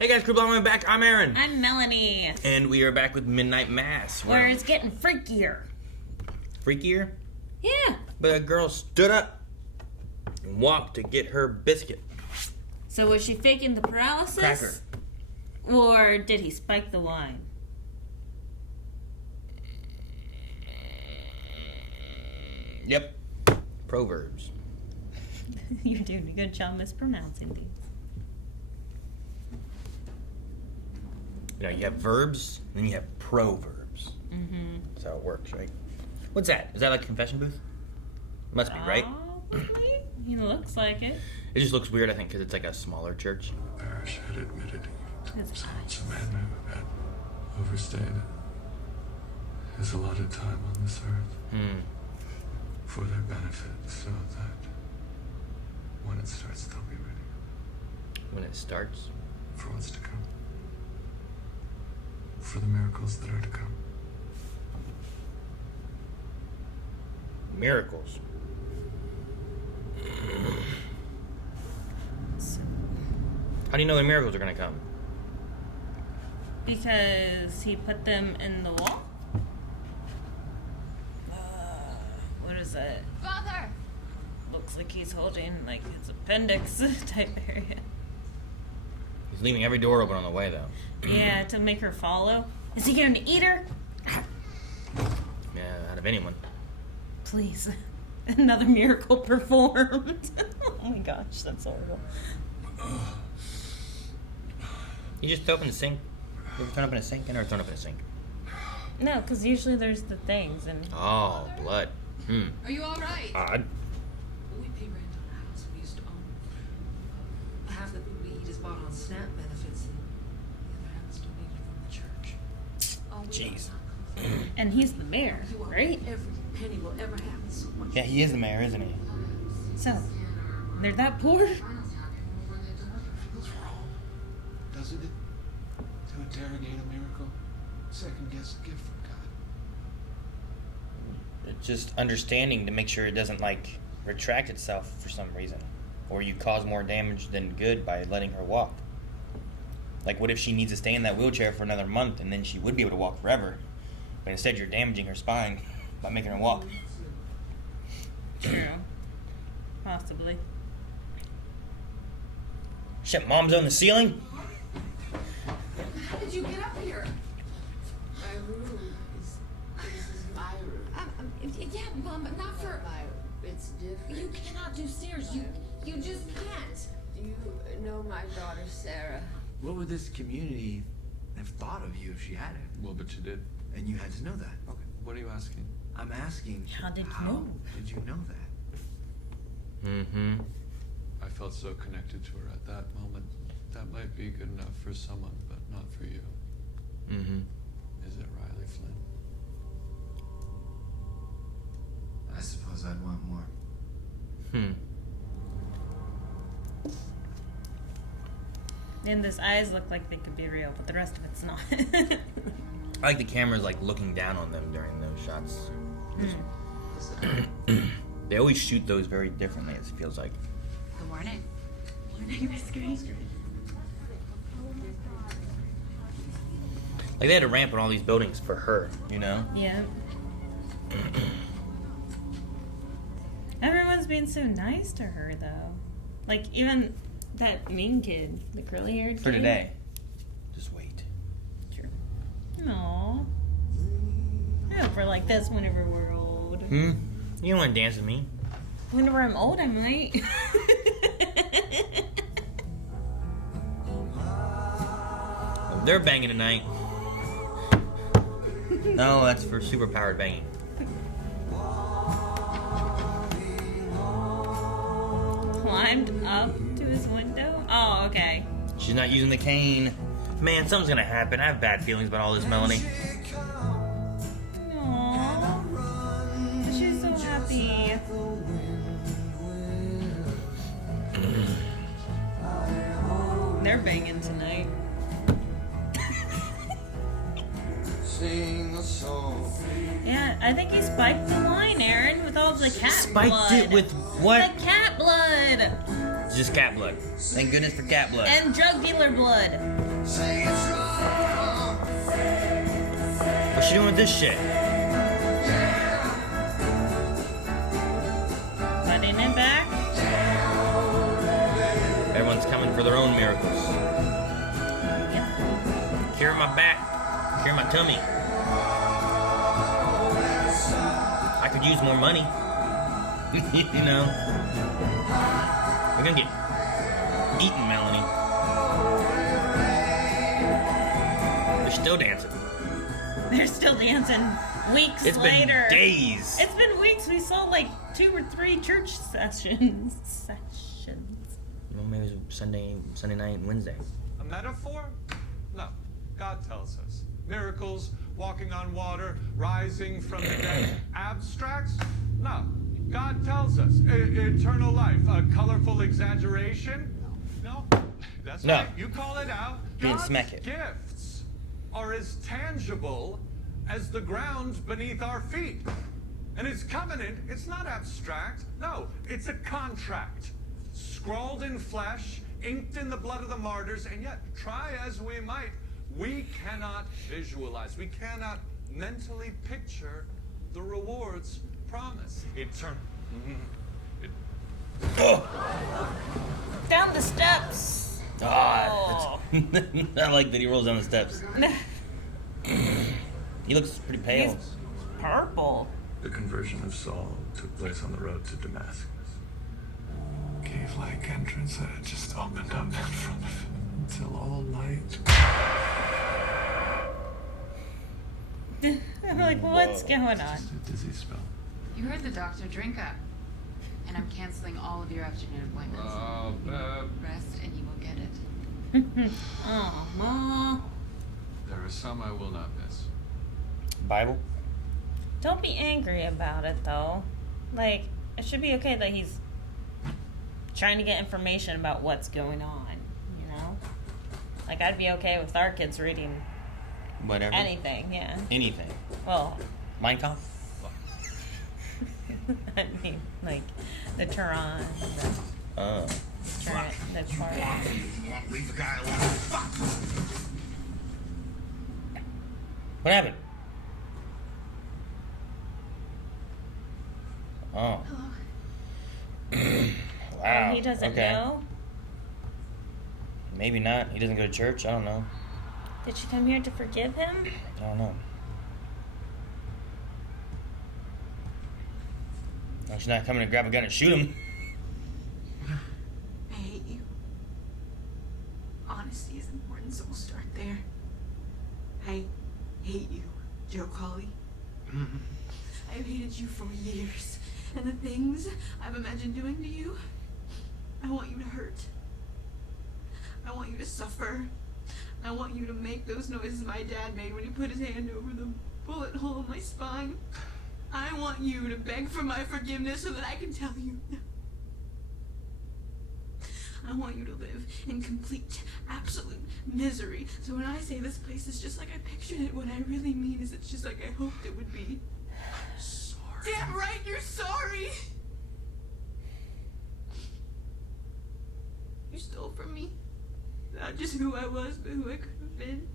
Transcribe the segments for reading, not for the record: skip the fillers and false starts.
Hey guys, Crew Block, back. I'm Aaron. I'm Melanie. And we are back with Midnight Mass. Where it's getting freakier. Freakier? Yeah. But a girl stood up and walked to get her biscuit. So was she faking the paralysis? Cracker. Or did he spike the wine? Yep. Proverbs. You're doing a good job mispronouncing these. You know, you have verbs, and then you have proverbs. Mm-hmm. That's how it works, right? What's that? Is that like a confession booth? Must be, right? Probably. He looks like it. It just looks weird, I think, because it's like a smaller church. The parish had admitted It's some man who had overstayed his allotted time on this earth for their benefit, so that when it starts, they'll be ready. When it starts? For what's to come. For the miracles that are to come. Miracles. How do you know the miracles are going to come? Because he put them in the wall? What is it? Father! Looks like he's holding like his appendix type area. He's leaving every door open on the way, though. Yeah, to make her follow. Is he going to eat her? Yeah, out of anyone. Please. Another miracle performed. Oh my gosh, that's horrible. You just open the sink? You ever thrown up in a sink? I never thrown up in a sink. No, because usually there's the things and... Oh, blood. Are you alright? Odd. We pay rent on a house we used to own. Half the food we eat is bought on SNAP benefits, and the other half is donated from the church. Jeez. And he's the mayor, You are right? every penny will ever have so much. Yeah, he is the mayor, isn't he? So, they're that poor? Feels wrong, doesn't it? To interrogate a miracle, second guess a gift from God. It's just understanding to make sure it doesn't, like, retract itself for some reason. Or you cause more damage than good by letting her walk. Like, what if she needs to stay in that wheelchair for another month and then she would be able to walk forever? But instead you're damaging her spine by making her walk. True. Possibly. Shit, mom's on the ceiling? How did you get up here? My room is this is my room. Yeah, Mom, but not for... It's different. You cannot do stairs. You just can't. Do you know my daughter Sarah? What would this community have thought of you if she hadn't? Well, but you did. And you had to know that. Okay. What are you asking? I'm asking, How did you know? did you know that? Mm-hmm. I felt so connected to her at that moment. That might be good enough for someone, but not for you. Mm-hmm. Is it, Riley Flynn? I suppose I'd want more. And his eyes look like they could be real, but the rest of it's not. I like the cameras, like, looking down on them during those shots. They always shoot those very differently, it feels like. Good morning. Morning, Miss Green. Like, they had a ramp in all these buildings for her, you know? Yeah. Everyone's being so nice to her, though. Like, even that mean kid, the curly-haired kid. For today. Just wait. True. Aww. I hope we're like this whenever we're old. You don't want to dance with me. Whenever I'm old, I might. They're banging tonight. No, that's for superpowered banging. Climbed up to his window? Oh, okay. She's not using the cane. Man, something's gonna happen. I have bad feelings about all this, Melanie. Aww. She's so happy. They're banging tonight. Sing a song. Yeah, I think he spiked the wine, Aaron, with all the cat Spiked blood. it with what? The cat blood. Just cat blood. Thank goodness for cat blood. And drug dealer blood. What's she doing with this shit? Putting it back. Everyone's coming for their own miracles. Yep. Cure my back. Cure my tummy. I could use more money. You know. We're gonna get eaten, Melanie. They're still dancing. They're still dancing weeks It's later. been days. It's been weeks. We saw like 2 or 3 church sessions. Well, maybe it was Sunday night and Wednesday. A metaphor? No. God tells us. Miracles, walking on water, rising from the dead. Abstracts? No. God tells us. Eternal life. A colorful exaggeration? No. That's No. right. You call it out. Didn't God's smack it. gifts are as tangible as the ground beneath our feet. And his covenant, it's not abstract. No, it's a contract. Scrawled in flesh, inked in the blood of the martyrs, and yet, try as we might, we cannot visualize, we cannot mentally picture the rewards promised. Down the steps. Oh. I like that he rolls down the steps. He looks pretty pale. He's purple. The conversion of Saul took place on the road to Damascus. Cave-like entrance that had just opened up in front of him until all light. I'm like, what's going on? Just a dizzy spell. You heard the doctor. Drink up. And I'm canceling all of your afternoon appointments. Rest and you will get it. Oh, Ma. There are some I will not miss. Bible? Don't be angry about it, though. Like, it should be okay that he's trying to get information about what's going on, you know? Like, I'd be okay with our kids reading Whatever. anything, yeah. Anything. Well, Mein Kampf? I mean, like, the Turan, Oh. the Turan. Leave the guy alone. Fuck! What happened? Oh. Wow. Oh, he doesn't okay. know? Maybe not. He doesn't go to church. I don't know. Did she come here to forgive him? I don't know. No, she's not coming to grab a gun and shoot him. I hate you. Honesty is important, so we'll start there. I hate you, Joe Colley. I've hated you for years, and the things I've imagined doing to you, I want you to hurt. I want you to suffer. I want you to make those noises my dad made when he put his hand over the bullet hole in my spine. I want you to beg for my forgiveness so that I can tell you. I want you to live in complete, absolute misery. So when I say this place is just like I pictured it, what I really mean is it's just like I hoped it would be. Sorry. Damn right you're sorry! You stole from me. Not just who I was, but who I could have been.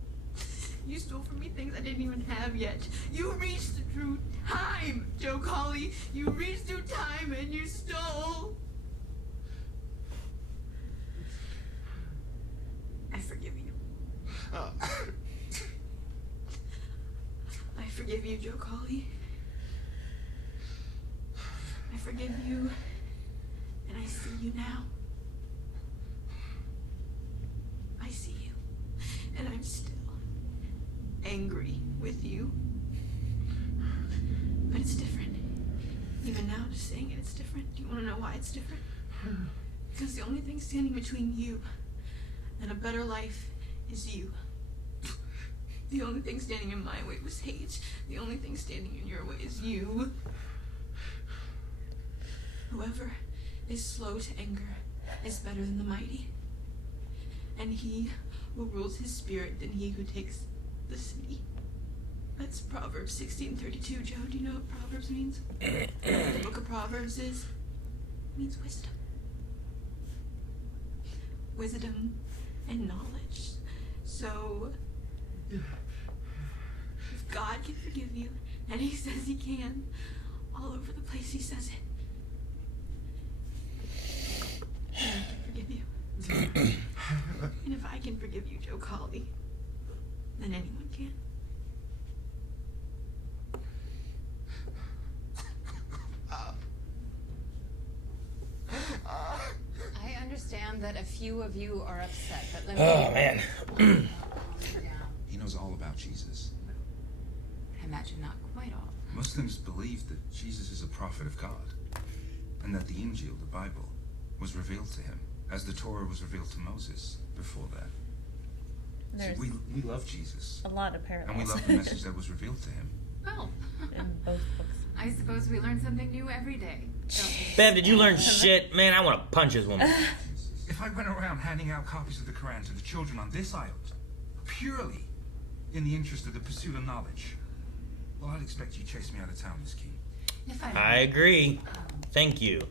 You stole from me things I didn't even have yet. You reached through time, Joe Colley. You reached through time and you stole. I forgive you. I forgive you, Joe Colley. I forgive you, and I see you now. I see you, and I'm still angry with you. But it's different. Even now, just saying it, it's different. Do you want to know why it's different? Because the only thing standing between you and a better life is you. The only thing standing in my way was hate. The only thing standing in your way is you. Whoever is slow to anger is better than the mighty. And he who rules his spirit than he who takes the city. That's Proverbs 16:32. Joe, do you know what Proverbs means? The book of Proverbs means wisdom. Wisdom and knowledge. So, if God can forgive you, and he says he can, all over the place he says it, I can forgive you. And if I can forgive you, Joe Colley, then anyone can. I understand that a few of you are upset, but let me... Oh, man. He knows all about Jesus. I imagine not quite all. Muslims believe that Jesus is a prophet of God, and that the Injil, the Bible, was revealed to him, as the Torah was revealed to Moses before that. There's So we love Jesus, a lot of parallels. and we love the message that was revealed to him. Well, in both books. I suppose we learn something new every day, don't we? Bev, did you learn shit? Man, I want to punch this woman. If I went around handing out copies of the Quran to the children on this island, purely in the interest of the pursuit of knowledge, well, I'd expect you to chase me out of town, Miss Key. If I agree. Thank you,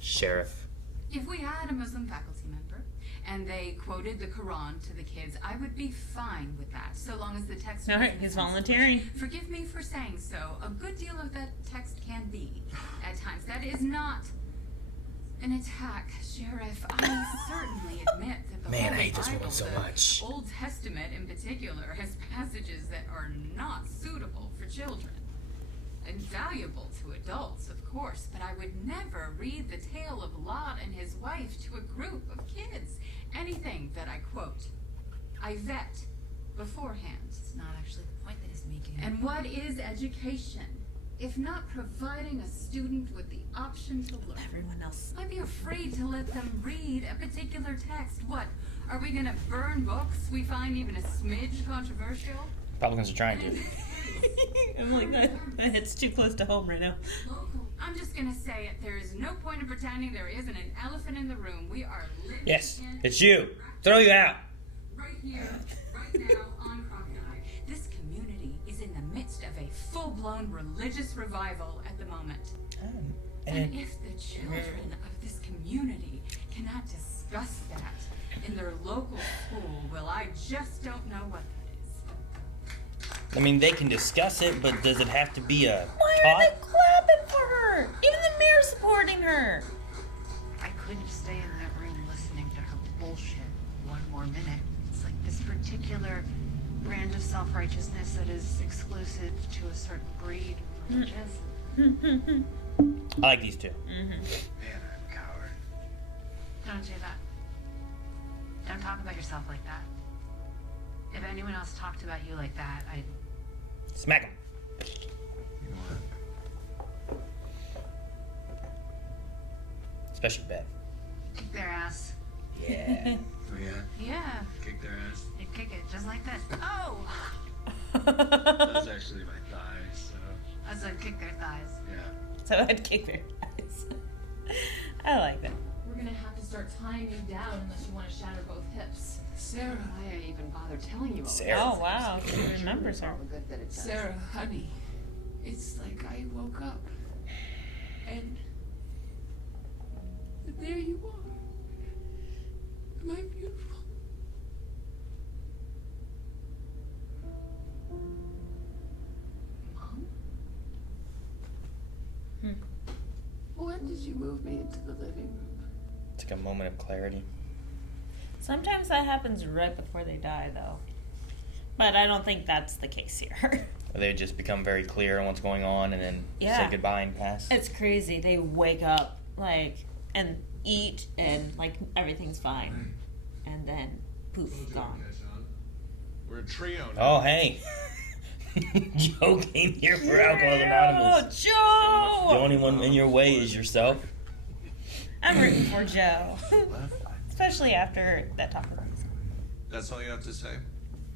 Sheriff. If we had a Muslim faculty member and they quoted the Quran to the kids, I would be fine with that, so long as the text... All right, wasn't he's offensive. volunteering. Forgive me for saying so. A good deal of that text can be, at times. That is not an attack, Sheriff. I certainly admit that the Man, I Holy hate this woman Bible, so the much. Old Testament in particular, has passages that are not suitable for children. Invaluable to adults, of course, but I would never read the tale of Lot and his wife to a group of kids. Anything that I quote, I vet beforehand. It's not actually the point that he's making. And what is education, if not providing a student with the option to learn? Everyone else. I'd be afraid to let them read a particular text. What, are we gonna burn books we find even a smidge controversial? Republicans are trying to. I'm like, that hits too close to home right now. I'm just gonna say it. There is no point in pretending there isn't an elephant in the room. We are living Yes, in it's you. Throw you out. right here, right now, on Crocodile. This community is in the midst of a full-blown religious revival at the moment. And if the children of this community cannot discuss that in their local school, well, I just don't know what that is. I mean, they can discuss it, but does it have to be a Why are they clapping for her? Even the mayor's supporting her. I couldn't stay in that room listening to her bullshit one more minute. It's like this particular brand of self-righteousness that is exclusive to a certain breed of religion. I like these two. Man, I'm a coward. Don't do that. Don't talk about yourself like that. If anyone else talked about you like that, I'd... Smack him. You know what? Especially Beth. kick their ass. Yeah. Oh yeah? Yeah. Kick their ass? You kick it just like this. Oh! That was actually my thighs, so I said kick their thighs. yeah. So I'd kick their eyes. I like that. We're gonna have to start tying you down unless you want to shatter both hips. Sarah, why I even bother telling you all Sarah. Oh wow, she remembers her. all the good that it does. Sarah, honey, it's like I woke up and there you are. Am I beautiful? Mom? When did you move me into the living room? Took a moment of clarity. Sometimes that happens right before they die, though. But I don't think that's the case here. They just become very clear on what's going on and then Yeah. say goodbye and pass. It's crazy. They wake up, like, and eat, and, like, everything's fine. And then, poof, gone. We're a trio now. Oh, hey. Joe came here for Alcohol Anonymous. Oh, The Joe! only one in your way is yourself. I'm rooting for Joe. Especially after that talk. That's all you have to say?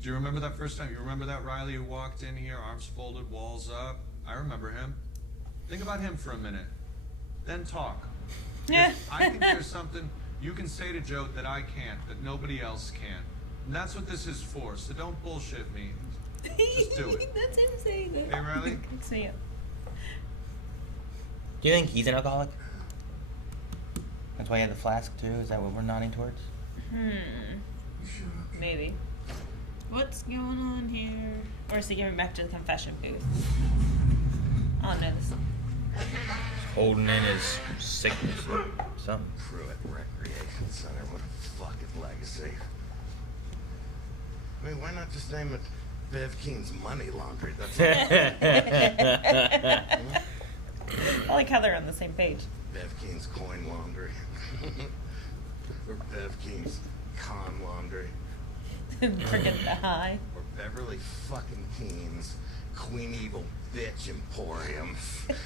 Do you remember that first time? You remember that Riley who walked in here, arms folded, walls up? I remember him. Think about him for a minute. Then talk. Yeah. I think there's something you can say to Joe that I can't, that nobody else can. And that's what this is for, so don't bullshit me. Just do it. That's him saying it. Hey, Riley? Good to see you. Do you think he's an alcoholic? That's why he had the flask too? Is that what we're nodding towards? Maybe. What's going on here? Or is he going back to the confession booth? Oh no, this. Holding in his sickness or something. Pruitt Recreation Center. What a fucking legacy. I mean, why not just name it Bev Keen's Money Laundry? That's I like how they're on the same page. Bev Keen's Coin Laundry. Or Bev Keen's Con Laundry. Forget the high. Or Beverly fucking Keen's Queen Evil Bitch Emporium.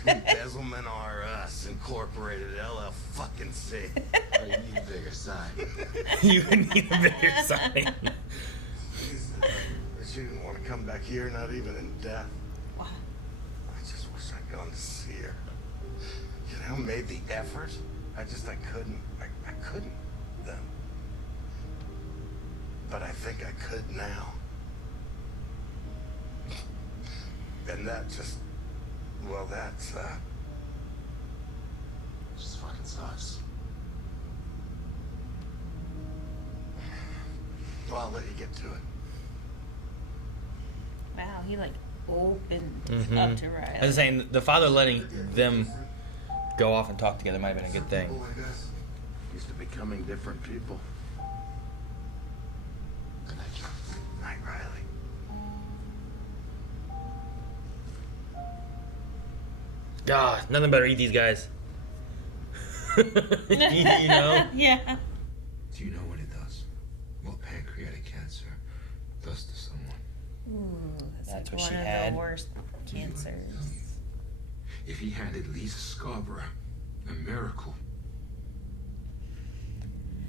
Embezzlement R Us Incorporated LL fucking C. Oh, you need a bigger sign. You need a bigger sign. But she didn't want to come back here, not even in death. What? I just wish I'd gone to see her. You know, made the effort. I couldn't. I couldn't then. But I think I could now. And that just, well, that's, just fucking sucks. Well, I'll let you get to it. Wow, he like opened up to Riley. I was saying, the father letting them go off and talk together might have been a good thing. Used to becoming different people. Good night, John. Night, Riley. God, nothing better. Eat these guys. You know? Yeah. Do you know what it does? What pancreatic cancer does to someone? Ooh, that's what like she one of had. the worst cancers. If he had at least Scarborough, a miracle.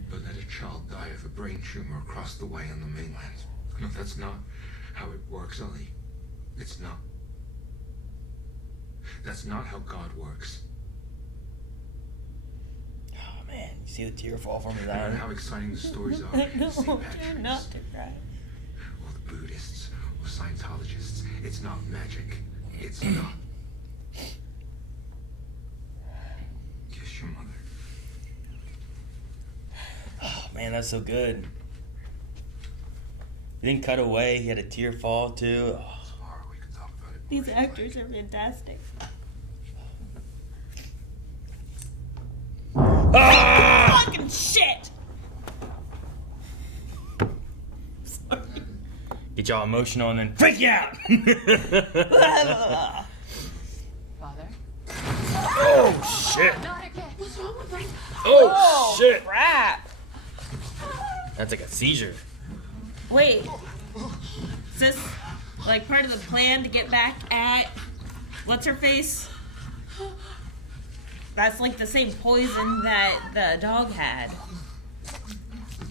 But let a child die of a brain tumor across the way on the mainland. No, that's not how it works, Ollie. It's not. That's not how God works. Oh man, you see the tear fall from his No matter eye. how exciting the stories are, No, St. try Patrick's, not to cry. or the Buddhists, or Scientologists, it's not magic. It's not. Kiss your mother. Oh man, that's so good. He didn't cut away. He had a tear fall too. Oh. Tomorrow we can talk about it. These actors are fantastic. Ah! Fucking shit! Sorry. Get y'all emotional and then freak you out. Father? Oh shit! Not again. What's wrong with him? Oh shit! Crap! That's like a seizure. Wait. Is this like part of the plan to get back at what's her face? That's like the same poison that the dog had.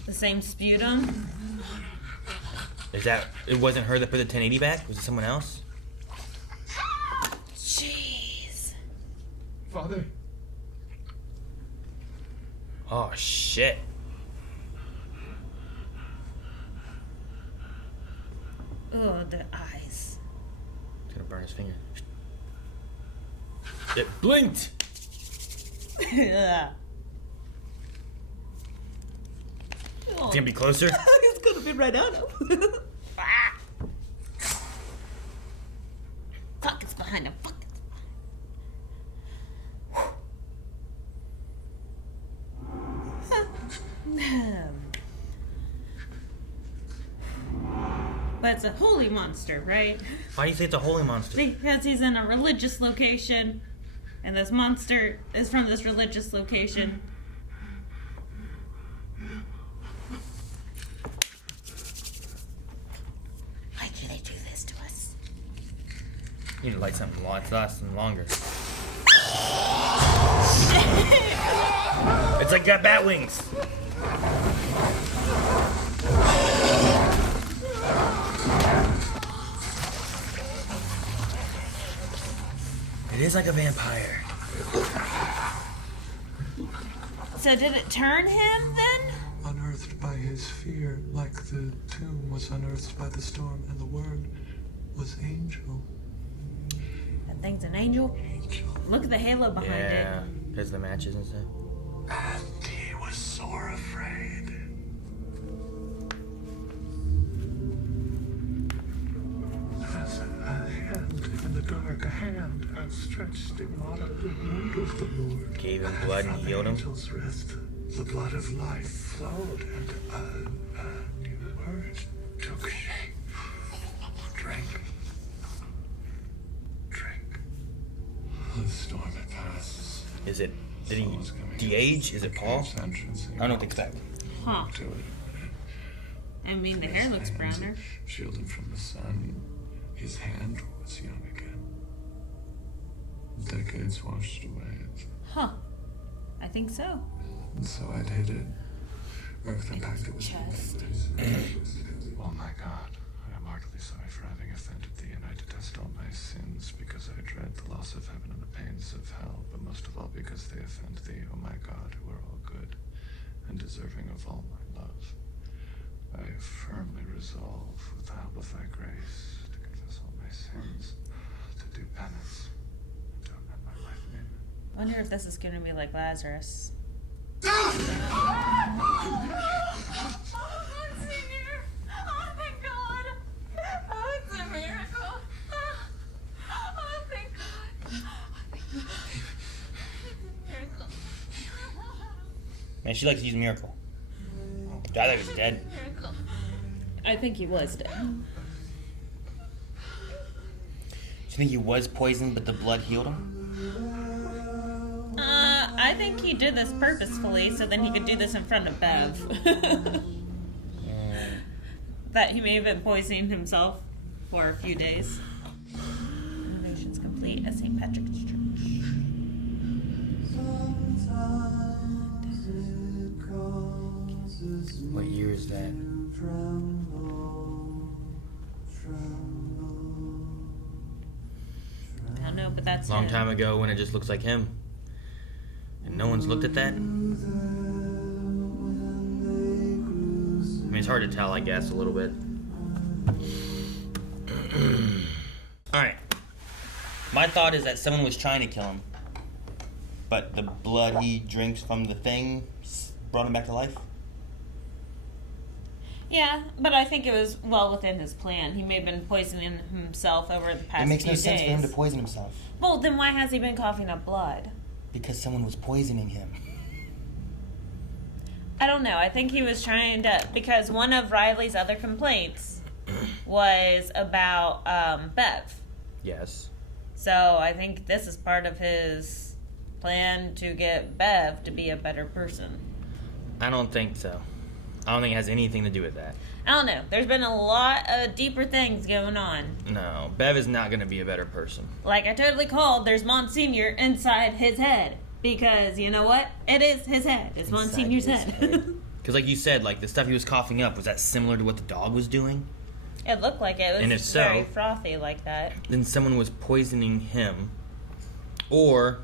The same sputum. Is that? It wasn't her that put the 1080 back? Was it someone else? Jeez. Father? Oh shit! Oh, the eyes. It's gonna burn his finger. It blinked. Ugh. It's gonna be closer. It's gonna be right on him. Ah. Fuck, it's behind him. Fuck, it's behind. But it's a holy monster, right? Why do you say it's a holy monster? Because he's in a religious location, and this monster is from this religious location. Why do they do this to us? You need to light something lasting longer. It's like got bat wings. It is like a vampire. So did it turn him then? Unearthed by his fear, like the tomb was unearthed by the storm, and the word was angel. That thing's an angel? Look at the halo behind Yeah, it. because the matches and stuff. And he was sore afraid. like a hand outstretched in honor of the word of the Lord. Gave him blood and healed him. Angels rest. The blood of life flowed, and a new word took shape. Drink. The storm had passed. Is it? Did he de-age? Is it Paul? I don't know what to expect. Huh. I mean, the hair looks browner. Shielded from the sun, his hand was young again. Decades washed away it. Huh. I think so. And so I'd hid it. Or if the pact it was Oh my God, I am heartily sorry for having offended thee, and I detest all my sins, because I dread the loss of heaven and the pains of hell, but most of all because they offend thee, O my God, who are all good and deserving of all my love. I firmly resolve, with the help of thy grace, to confess all my sins, to do penance, and to amend my life. Amen. I wonder if this is going to be like Lazarus. Monsignor! Oh, thank God! Oh, it's a miracle! Oh, thank God! Oh, thank God! It's a miracle. Man, she likes to use miracle. I thought he was dead. Miracle. I think he was dead. Do you think he was poisoned, but the blood healed him? I think he did this purposefully so then he could do this in front of Bev. That he may have been poisoning himself for a few days. Renovations complete at St. Patrick's Church. What year is that? I don't know, but that's Long him. time ago when it just looks like him. And no one's looked at that? I mean, it's hard to tell, I guess, a little bit. Alright. My thought is that someone was trying to kill him, but the blood he drinks from the thing brought him back to life? Yeah, but I think it was well within his plan. He may have been poisoning himself over the past It makes few no days. sense for him to poison himself. Well, then why has he been coughing up blood? Because someone was poisoning him. I don't know. I think he was trying to... Because one of Riley's other complaints was about Bev. Yes. So I think this is part of his plan to get Bev to be a better person. I don't think so. I don't think it has anything to do with that. I don't know. There's been a lot of deeper things going on. No, Bev is not going to be a better person. Like I totally called, there's Monsignor inside his head. Because, you know what? It is his head. It's Monsignor's head. Because like you said, like the stuff he was coughing up, was that similar to what the dog was doing? It looked like it. It was And if so, very frothy like that. Then someone was poisoning him. Or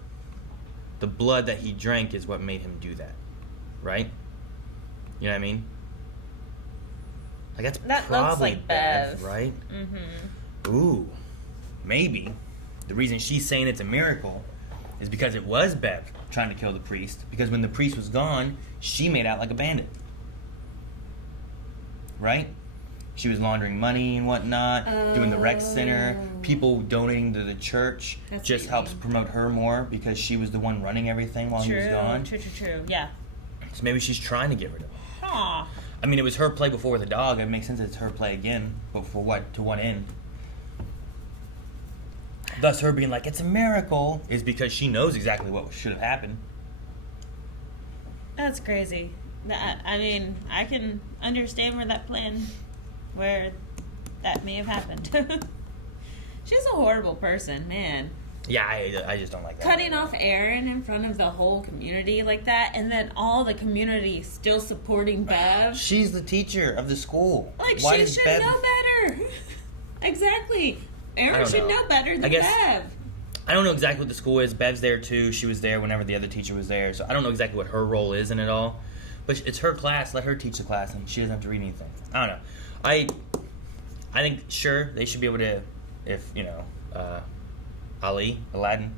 the blood that he drank is what made him do that. Right? You know what I mean? Like that probably looks like Bev, Bev. right? Mm-hmm. Ooh. Maybe. The reason she's saying it's a miracle is because it was Bev trying to kill the priest. Because when the priest was gone, she made out like a bandit. Right? She was laundering money and whatnot, doing the rec center. People donating to the church just helps promote her more because she was the one running everything while he was gone. True. Yeah. So maybe she's trying to get rid of him. Huh. I mean, it was her play before with the dog. It makes sense it's her play again. But for what? To what end? Thus, her being like, it's a miracle, is because she knows exactly what should have happened. That's crazy. I mean, I can understand where that may have happened. She's a horrible person, man. Yeah, I just don't like that. Cutting off Aaron in front of the whole community like that, and then all the community still supporting Bev. She's the teacher of the school. Like, Why she does should Bev... know better. Exactly. Aaron should know better than Bev. I don't know exactly what the school is. Bev's there too. She was there whenever the other teacher was there. So I don't know exactly what her role is in it all. But it's her class. Let her teach the class, and she doesn't have to read anything. I don't know. I think, sure, they should be able to, if, you know, Aladdin.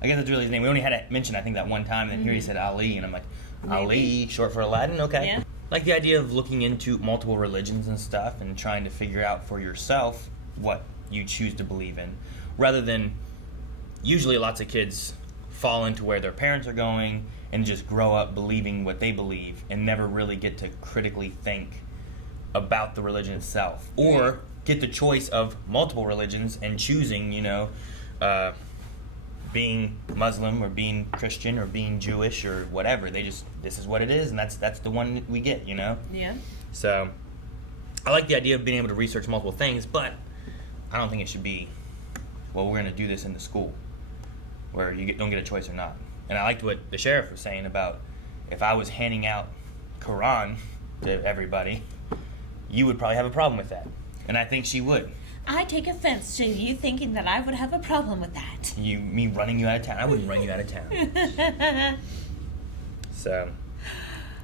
I guess that's really his name. We only had it mentioned, I think, that one time, and then here he said Ali, and I'm like, Ali, short for Aladdin? Okay. Yeah. Like the idea of looking into multiple religions and stuff and trying to figure out for yourself what you choose to believe in. rather than usually lots of kids fall into where their parents are going and just grow up believing what they believe and never really get to critically think about the religion itself, or get the choice of multiple religions and choosing, being Muslim or being Christian or being Jewish or whatever. They just, this is what it is, and that's the one we get, Yeah. So I like the idea of being able to research multiple things, but I don't think it should be, well, we're going to do this in the school where you don't get a choice or not. And I liked what the sheriff was saying about if I was handing out Quran to everybody, you would probably have a problem with that. And I think she would. I take offense to you thinking that I would have a problem with that. Me running you out of town? I wouldn't run you out of town. So,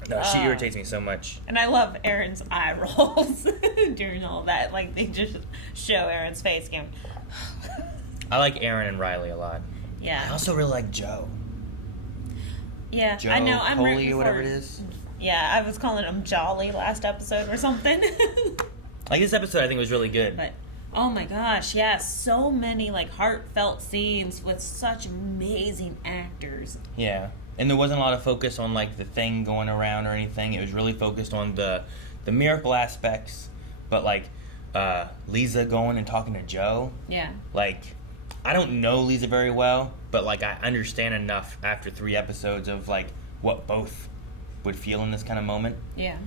no, she irritates me so much. And I love Aaron's eye rolls during all that. Like, they just show Aaron's face going. I like Aaron and Riley a lot. Yeah. I also really like Joe. Yeah, Joe, I know. I'm Coley, rooting or whatever for, it is. Yeah, I was calling him Jolly last episode or something. Like, this episode I think was really good. But oh my gosh, yeah, so many like heartfelt scenes with such amazing actors. Yeah. And there wasn't a lot of focus on like the thing going around or anything. It was really focused on the miracle aspects. But like Lisa going and talking to Joe. Yeah. Like, I don't know Lisa very well, but like I understand enough after 3 episodes of like what both would feel in this kind of moment. Yeah.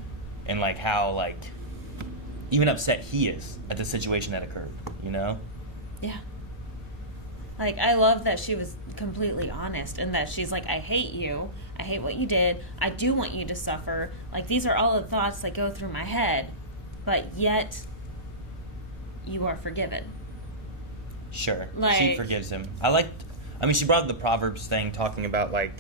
And like how like even upset he is at the situation that occurred, Yeah. Like, I love that she was completely honest and that she's like, I hate you. I hate what you did. I do want you to suffer. Like, these are all the thoughts that go through my head. But yet, you are forgiven. Sure. Like, she forgives him. She brought up the Proverbs thing talking about like,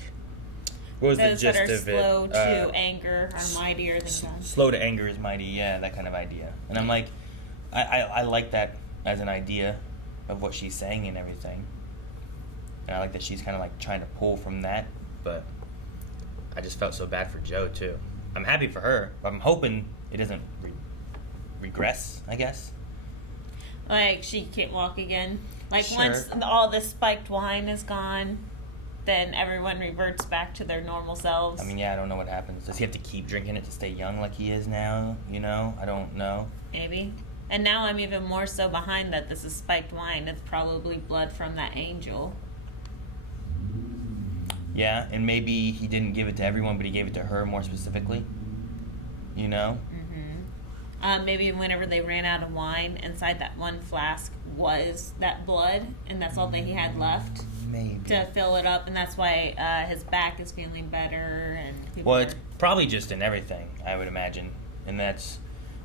what was the those gist that are of it? slow to anger are mightier than God. Slow to anger is mighty, yeah, that kind of idea. And I'm like, I like that as an idea of what she's saying and everything. And I like that she's kind of like trying to pull from that, but I just felt so bad for Joe too. I'm happy for her, but I'm hoping it doesn't regress, I guess. Like, she can't walk again. Like, Sure. once all the spiked wine is gone, then everyone reverts back to their normal selves. I mean, yeah, I don't know what happens. Does he have to keep drinking it to stay young like he is now? I don't know. Maybe. And now I'm even more so behind that this is spiked wine. It's probably blood from that angel. Yeah, and maybe he didn't give it to everyone, but he gave it to her more specifically. Maybe whenever they ran out of wine, inside that one flask was that blood, and that's all that he had left. Maybe. To fill it up, and that's why his back is feeling better. And Well, it's probably just in everything, I would imagine. And that's,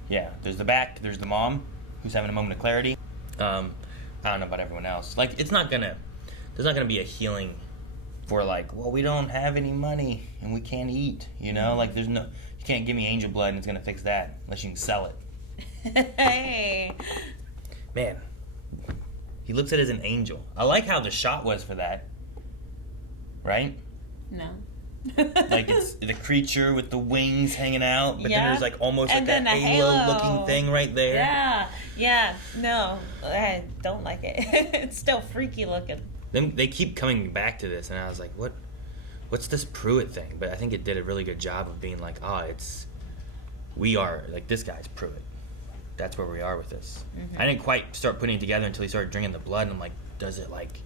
yeah, there's the back, there's the mom, who's having a moment of clarity. I don't know about everyone else. Like, there's not gonna be a healing for like, well, we don't have any money and we can't eat, Like, you can't give me angel blood and it's gonna fix that unless you can sell it. Hey. Man, he looks at it as an angel. I like how the shot was for that. Right? No. Like, it's the creature with the wings hanging out, but then there's like almost and like a halo-looking thing right there. Yeah. No, I don't like it. It's still freaky looking. They keep coming back to this, and I was like, what's this Pruitt thing? But I think it did a really good job of being like, we are, like, this guy's Pruitt. That's where we are with this. Mm-hmm. I didn't quite start putting it together until he started drinking the blood, and I'm like, does it, like,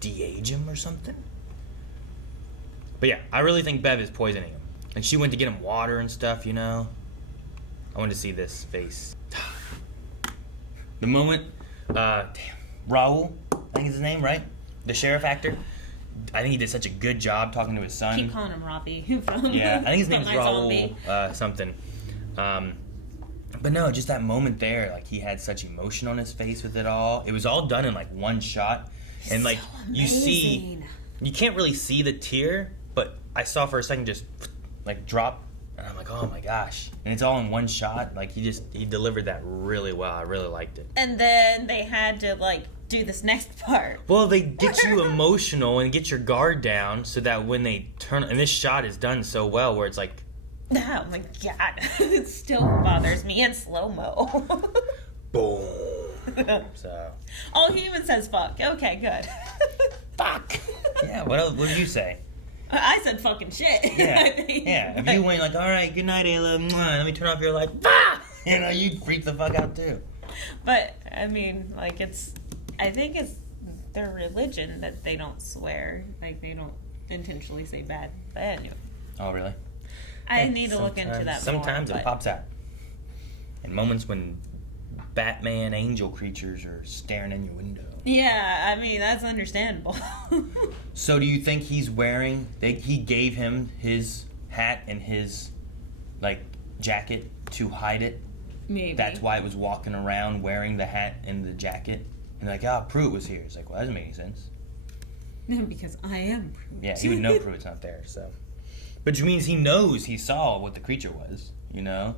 de-age him or something? But yeah, I really think Bev is poisoning him. Like, she went to get him water and stuff, I wanted to see this face. The moment, Raul, I think is his name, right? The sheriff actor. I think he did such a good job talking to his son. Keep calling him Rafi. Yeah, I think his name is Raul something. But no, just that moment there, like, he had such emotion on his face with it all. It was all done in like one shot, and like, you can't really see the tear, but I saw for a second just like drop, and I'm like, oh my gosh. And it's all in one shot. Like, he delivered that really well. I really liked it. And then they had to like do this next part. Well, they get you emotional and get your guard down so that when they turn, and this shot is done so well where it's like, oh my god, it still bothers me in slow-mo. Boom. So. Oh, he even says fuck. Okay, good. Fuck. Yeah. What did you say? I said fucking shit. Yeah. Yeah. If you went like, all right, good night, Ayla. Let me turn off your light. Bah! You'd freak the fuck out too. But I mean, like I think it's their religion that they don't swear. Like they don't intentionally say bad. But anyway. Oh really? I need to look into that Sometimes more, it pops out. In moments when Batman angel creatures are staring in your window. Yeah, I mean, that's understandable. So do you think he's wearing, he gave him his hat and his, like, jacket to hide it? Maybe. That's why it was walking around wearing the hat and the jacket? And like, Pruitt was here. It's like, well, that doesn't make any sense. Because I am Pruitt. Yeah, he would know Pruitt's not there, so. Which means he knows he saw what the creature was, you know?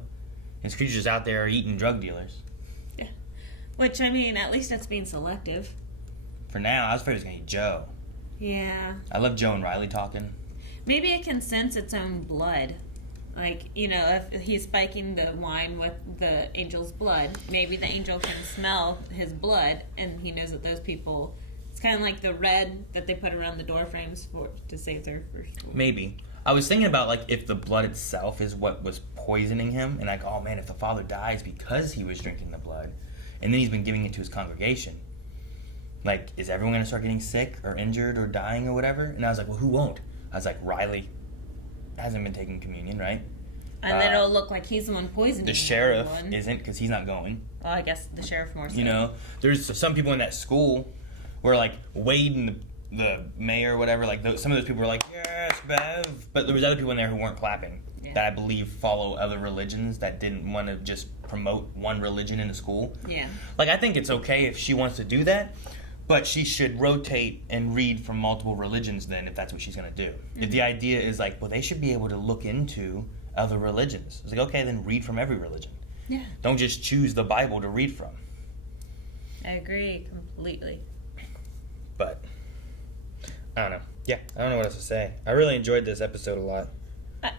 His creature's out there eating drug dealers. Yeah. Which, I mean, at least it's being selective. For now, I was afraid it was going to eat Joe. Yeah. I love Joe and Riley talking. Maybe it can sense its own blood. Like, you know, if he's spiking the wine with the angel's blood, maybe the angel can smell his blood, and he knows that those people... It's kind of like the red that they put around the door frames to save their first. Maybe. I was thinking about, like, if the blood itself is what was poisoning him, and like, oh man, if the father dies because he was drinking the blood, and then he's been giving it to his congregation, like, is everyone going to start getting sick or injured or dying or whatever? And I was like, well, who won't? I was like, Riley hasn't been taking communion, right? And then it'll look like he's the one poisoning the sheriff everyone. isn't, because he's not going. Well, I guess the sheriff more so. You know, there's some people in that school where, like, Wade and the mayor or whatever, like, some of those people were like, yes, Bev. But there was other people in there who weren't clapping. Yeah. That I believe follow other religions that didn't want to just promote one religion in the school. Yeah. Like, I think it's okay if she wants to do that, but she should rotate and read from multiple religions then, if that's what she's going to do. Mm-hmm. If the idea is like, well, they should be able to look into other religions. It's like, okay, then read from every religion. Yeah. Don't just choose the Bible to read from. I agree completely. But, I don't know. Yeah, I don't know what else to say. I really enjoyed this episode a lot.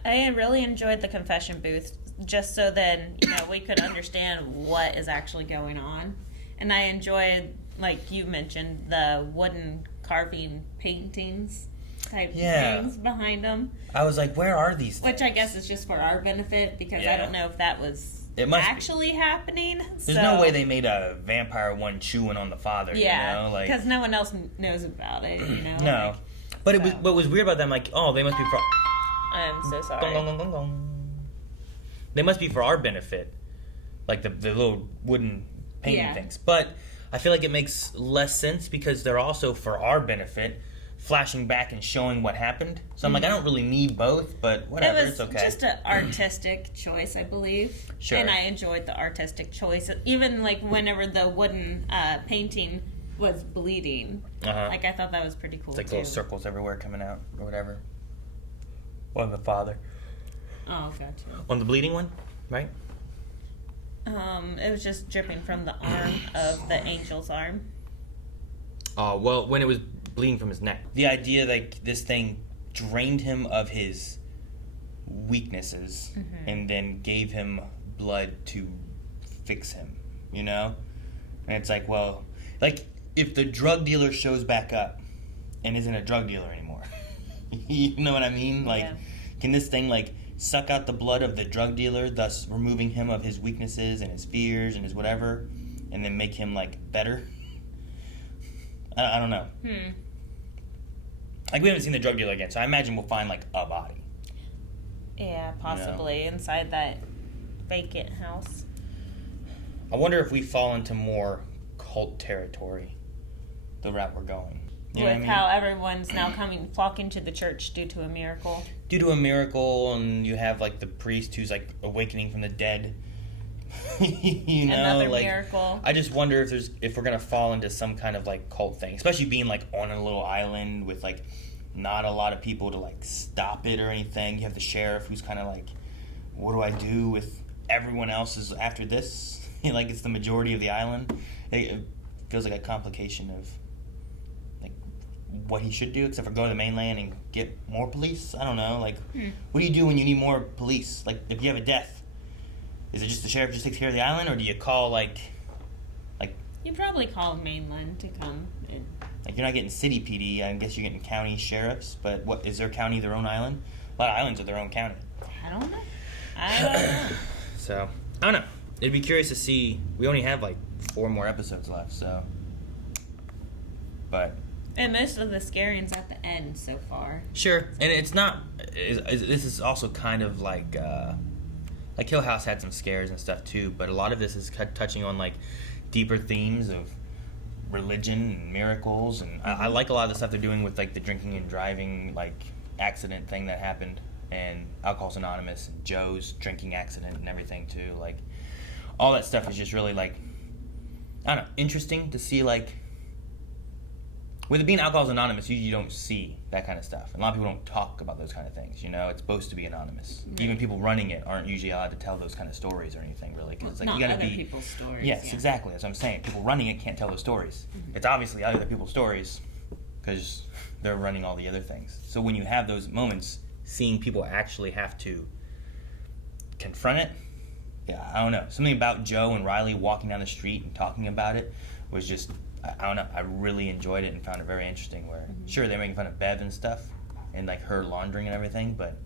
I really enjoyed the confession booth, just so then, you know, we could understand what is actually going on. And I enjoyed, like you mentioned, the wooden carving paintings type things behind them. I was like, where are these things? Which I guess is just for our benefit, because I don't know if that was actually happening. There's no way they made a vampire one chewing on the father, you know? Like, because no one else knows about it, you know? No. Like, but it was what was weird about them, like, oh, they must be for... I'm so sorry. Gong, gong, gong, gong. They must be for our benefit. Like the little wooden painting things. But I feel like it makes less sense because they're also for our benefit, flashing back and showing what happened. So I'm like, I don't really need both, but whatever, it's okay. It was just an artistic choice, I believe. Sure. And I enjoyed the artistic choice. Even like whenever the wooden painting was bleeding. Like I thought that was pretty cool. It's like too. little circles everywhere coming out or whatever. On the father. Oh, gotcha. On the bleeding one, right? It was just dripping from the arm of the angel's arm. Oh, well, when it was bleeding from his neck. The idea, like, this thing drained him of his weaknesses and then gave him blood to fix him, you know? And it's like, well, like, if the drug dealer shows back up and isn't a drug dealer anymore, you know what I mean? Like, can this thing, like, suck out the blood of the drug dealer, thus removing him of his weaknesses and his fears and his whatever, and then make him, like, better? I don't know. Like, we haven't seen the drug dealer again, so I imagine we'll find, like, a body. Yeah, possibly, inside that vacant house. I wonder if we fall into more cult territory, the route we're going. You With how everyone's now flocking to the church due to a miracle. Due to a miracle, and you have, like, the priest who's, like, awakening from the dead. You know, another like, miracle. I just wonder if we're gonna fall into some kind of, like, cult thing, especially being, like, on a little island with, like, not a lot of people to, like, stop it or anything. You have the sheriff who's kind of like, what do I do with everyone else is after this? Like, it's the majority of the island. It feels like a complication of, like, what he should do, except for go to the mainland and get more police. I don't know. Like, what do you do when you need more police? Like, if you have a death, is it just the sheriff just takes care of the island, or do you call, like You probably call mainland to come in. Like, you're not getting city PD. I guess you're getting county sheriffs. But what is their county their own island? A lot of islands are their own county. I don't know. So, I don't know. It'd be curious to see. We only have like 4 more episodes left, so. But. And most of the scarings at the end so far. Sure, and it's not. This is also kind of like Hill House had some scares and stuff too, but a lot of this is touching on like deeper themes of religion and miracles, and I like a lot of the stuff they're doing with like the drinking and driving like accident thing that happened, and Alcoholics Anonymous and Joe's drinking accident and everything too. Like all that stuff is just really like, I don't know, interesting to see. Like with it being Alcoholics Anonymous, usually you don't see that kind of stuff. And a lot of people don't talk about those kind of things. You know, it's supposed to be anonymous. Mm-hmm. Even people running it aren't usually allowed to tell those kind of stories or anything, really. Because like, not you gotta other be people's stories. Yes, yeah. Exactly. That's what I'm saying. People running it can't tell those stories. Mm-hmm. It's obviously other people's stories because they're running all the other things. So when you have those moments, seeing people actually have to confront it, yeah, I don't know. Something about Joe and Riley walking down the street and talking about it was just, I don't know, I really enjoyed it and found it very interesting where, sure, they're making fun of Bev and stuff and like her laundering and everything, but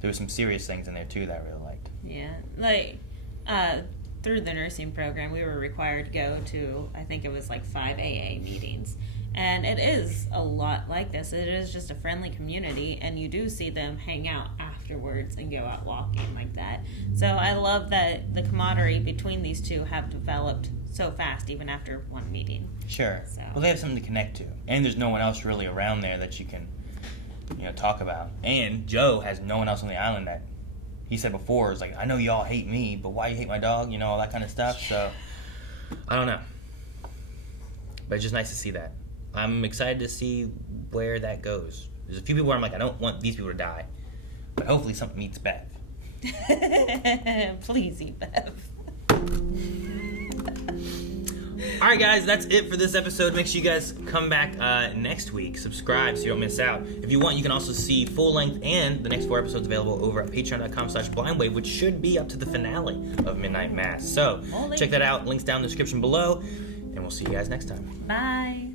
there was some serious things in there too that I really liked. Yeah, like through the nursing program, we were required to go to, I think it was like 5 AA meetings. And it is a lot like this. It is just a friendly community, and you do see them hang out afterwards and go out walking like that. So I love that the camaraderie between these two have developed so fast, even after one meeting. Sure. So. Well, they have something to connect to, and there's no one else really around there that you can, talk about. And Joe has no one else on the island that he said before is like, I know y'all hate me, but why you hate my dog? All that kind of stuff. So I don't know, but it's just nice to see that. I'm excited to see where that goes. There's a few people where I'm like, I don't want these people to die, but hopefully something meets Beth. Please eat Beth. Alright guys, that's it for this episode. Make sure you guys come back next week. Subscribe so you don't miss out. If you want, you can also see full length and the next 4 episodes available over at patreon.com/blindwave, which should be up to the finale of Midnight Mass. So check that out. Links down in the description below. And we'll see you guys next time. Bye.